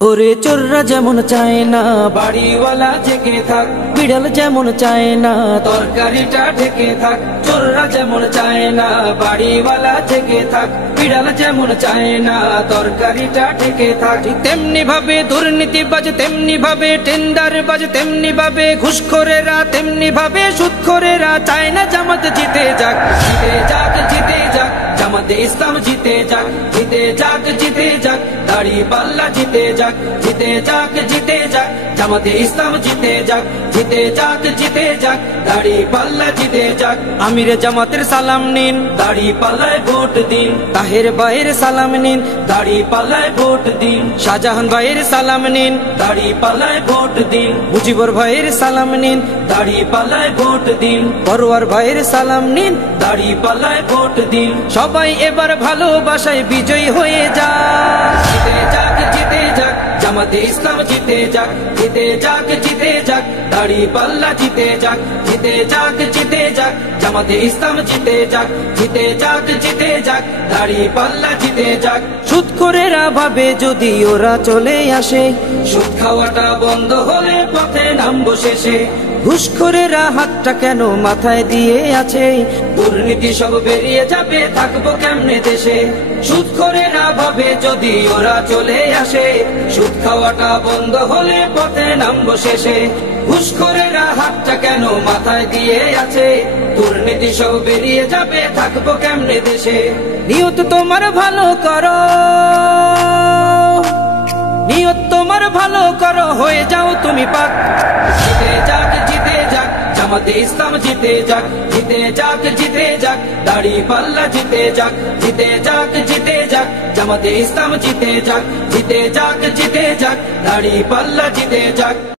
ওরে চোররা যেমন চায় না বাড়িওয়ালা জেগে থাক, বিড়াল যেমন চায় না তরকারিটা ঢেকে থাক। চোররা যেমন চায় না বাড়িওয়ালা জেগে থাক, বিড়াল যেমন চায় না তরকারিটা ঢেকে থাক। তেমনি ভাবে দুর্নীতিবাজ, তেমনি ভাবে টেন্ডারবাজ, তেমনি ভাবে ঘুষখোরেরা, তেমনি ভাবে সুদখোরেরা চায় না জামাত জিতে যাক। জিতে যাক, জিতে যাক, জামাতে ইসলাম জিতে যাক। জিতে যাক, জিতে যাক, দাড়িপাল্লা জিতে যাক। জিতে যাক, জিতে যাক, জামাতে ইসলাম জিতে যাক। জিতে যাক, জিতে যাক, দাড়িপাল্লা জিতে যাক। আমিরে জামাতের সালাম নিন, দাড়িপাল্লায় ভোট দিন। তাহের ভাইয়ের সালাম নিন, দাড়িপাল্লায় ভোট দিন। শাহজাহান ভাইয়ের সালাম নিন, দাড়িপাল্লায় ভোট দিন। মুজিবুর ভাইয়ের সালাম নিন, দাড়িপাল্লায় ভোট দিন। পরোয়ার ভাইয়ের সালাম নিন, দাড়িপাল্লায় ভোট দিন। সবাই এবার ভালোবাসায় বিজয়ী হয়ে যাক। জিতে যাক, জিতে যাক, জামাতে ইসলাম জিতে যাক। জিতে যাক, জিতে যাক, দাড়িপাল্লা জিতে যাক। জিতে যাক, জিতে যাক, জামাতে ইসলাম জিতে যাক। জিতে যাক, জিতে যাক, দাড়িপাল্লা জিতে যাক। সুদখোরেরা ভাবে যদি ওরা চলে আসে, সুদ খাওয়াটা বন্ধ হলে পথে নামবো শেষে। ঘুষখোরেরা হাতটা কেন মাথায় দিয়ে আছে, দুর্নীতি সব বেরিয়ে যাবে, থাকবো কেমনে দেশে। সুদখোরেরা ভাবে যদি ওরা চলে আসে, সুদ খাওয়াটা বন্ধ হলে পথে নামবো শেষে। ঘুষখোরেরা হাতটা কেন মাথায় দিয়ে আছে, দুর্নীতি সব বেরিয়ে যাবে, থাকবো কেমনে দেশে। নিয়ত তোমার ভালো করো, নিয়ত তোমার ভালো করো, হয়ে যাও তুমি পাক। জিতে যাক, জিতে যাক, জামাতে ইসলাম জিতে যাক। জিতে যাক, জিতে যাক, দাড়িপাল্লা জিতে যাক। জিতে যাক, জিতে যাক, জামাতে ইসলাম জিতে যাক। জিতে যাক, জিতে যাক, দাড়িপাল্লা জিতে যাক।